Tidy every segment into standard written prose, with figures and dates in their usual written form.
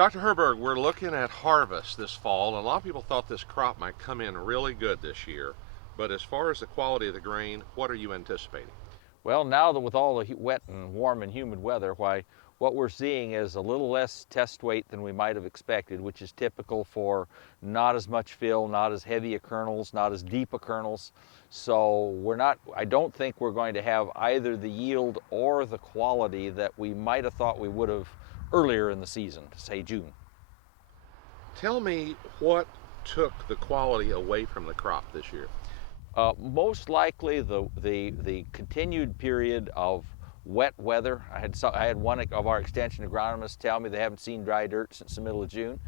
Dr. Hurburgh, we're looking at harvest this fall, and a lot of people thought this crop might come in really good this year. But as far as the quality of the grain, what are you anticipating? Well, now that with all the wet and warm and humid weather, what we're seeing is a little less test weight than we might have expected, which is typical for not as much fill, not as heavy a kernels, not as deep a kernels. So I don't think we're going to have either the yield or the quality that we might have thought we would have earlier in the season, say June. Tell me what took the quality away from the crop this year. Most likely the continued period of wet weather. I had one of our extension agronomists tell me they haven't seen dry dirt since the middle of June.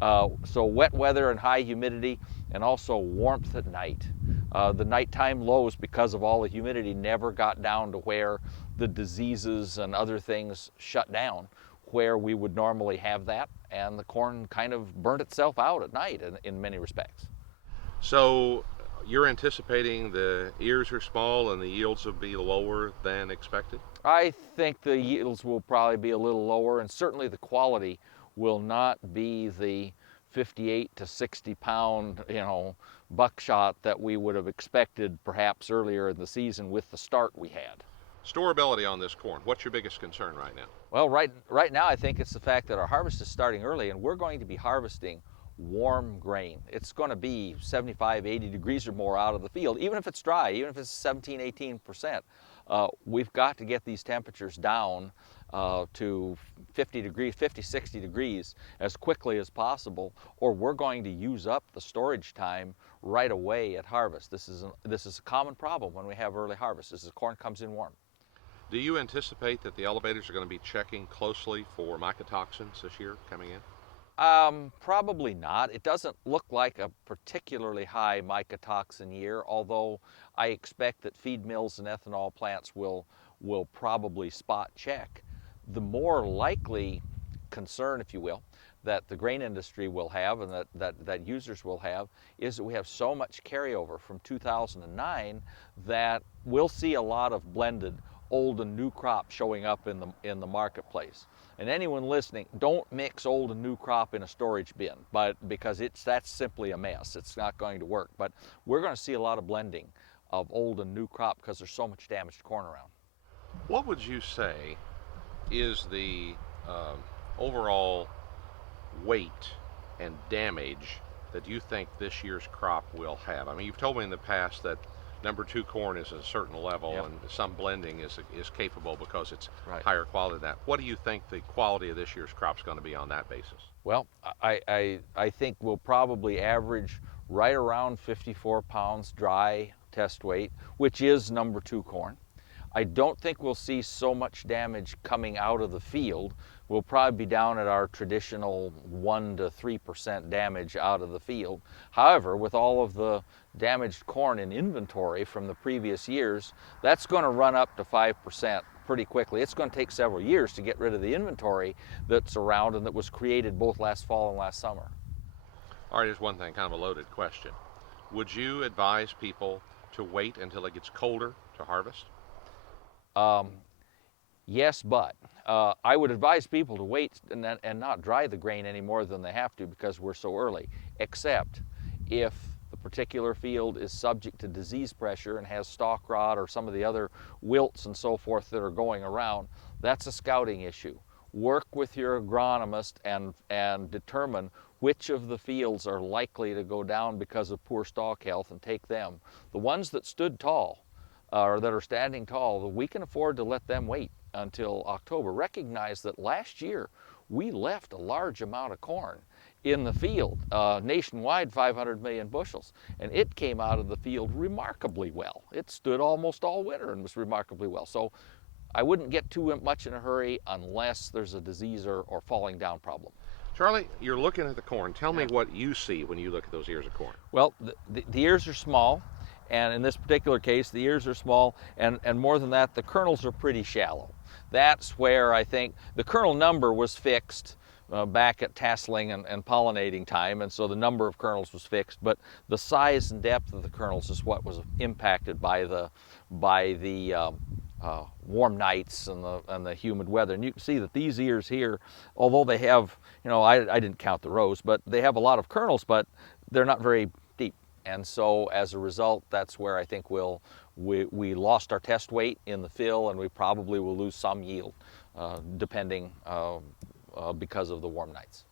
So wet weather and high humidity, and also warmth at night. The nighttime lows, because of all the humidity, never got down to where the diseases and other things shut down, where we would normally have that, and the corn kind of burnt itself out at night in many respects. So you're anticipating the ears are small and the yields will be lower than expected? I think the yields will probably be a little lower, and certainly the quality will not be the 58 to 60 pound, buckshot that we would have expected perhaps earlier in the season with the start we had. Storability on this corn, what's your biggest concern right now? Well, right now I think it's the fact that our harvest is starting early, and we're going to be harvesting warm grain. It's going to be 75, 80 degrees or more out of the field, even if it's dry, even if it's 17, 18%. We've got to get these temperatures down to 50 degrees, 50, 60 degrees as quickly as possible, or we're going to use up the storage time right away at harvest. This is a common problem when we have early harvest, is the corn comes in warm. Do you anticipate that the elevators are going to be checking closely for mycotoxins this year coming in? Probably not. It doesn't look like a particularly high mycotoxin year, although I expect that feed mills and ethanol plants will probably spot check. The more likely concern, if you will, that the grain industry will have, and that users will have, is that we have so much carryover from 2009 that we'll see a lot of blended old and new crop showing up in the marketplace. And anyone listening, don't mix old and new crop in a storage bin, because that's simply a mess. It's not going to work. But we're going to see a lot of blending of old and new crop because there's so much damaged corn around. What would you say is the overall weight and damage that you think this year's crop will have? I mean, you've told me in the past that number two corn is at a certain level, Yep. and some blending is capable because it's Right. higher quality than that. What do you think the quality of this year's crop is going to be on that basis? Well, I think we'll probably average right around 54 pounds dry test weight, which is number two corn. I don't think we'll see so much damage coming out of the field. We'll probably be down at our traditional 1 to 3% damage out of the field. However, with all of the damaged corn in inventory from the previous years, that's going to run up to 5% pretty quickly. It's going to take several years to get rid of the inventory that's around and that was created both last fall and last summer. All right, here's one thing, kind of a loaded question. Would you advise people to wait until it gets colder to harvest? Yes, but I would advise people to wait and not dry the grain any more than they have to because we're so early, except if the particular field is subject to disease pressure and has stalk rot or some of the other wilts and so forth that are going around. That's a scouting issue. Work with your agronomist and determine which of the fields are likely to go down because of poor stalk health and take them. The ones that stood tall, or that are standing tall, we can afford to let them wait until October. Recognize that last year we left a large amount of corn in the field, nationwide 500 million bushels, and it came out of the field remarkably well. It stood almost all winter and was remarkably well. So I wouldn't get too much in a hurry unless there's a disease or falling down problem. Charlie, you're looking at the corn. Tell me what you see when you look at those ears of corn. Well, the ears are small, and in this particular case, the ears are small, and more than that, the kernels are pretty shallow. That's where I think the kernel number was fixed back at tasseling and pollinating time, and so the number of kernels was fixed, but the size and depth of the kernels is what was impacted by the warm nights and the humid weather. And you can see that these ears here, although they have you know, I didn't count the rows, but they have a lot of kernels, but they're not very deep. And so as a result, that's where I think we lost our test weight in the fill, and we probably will lose some yield, depending because of the warm nights.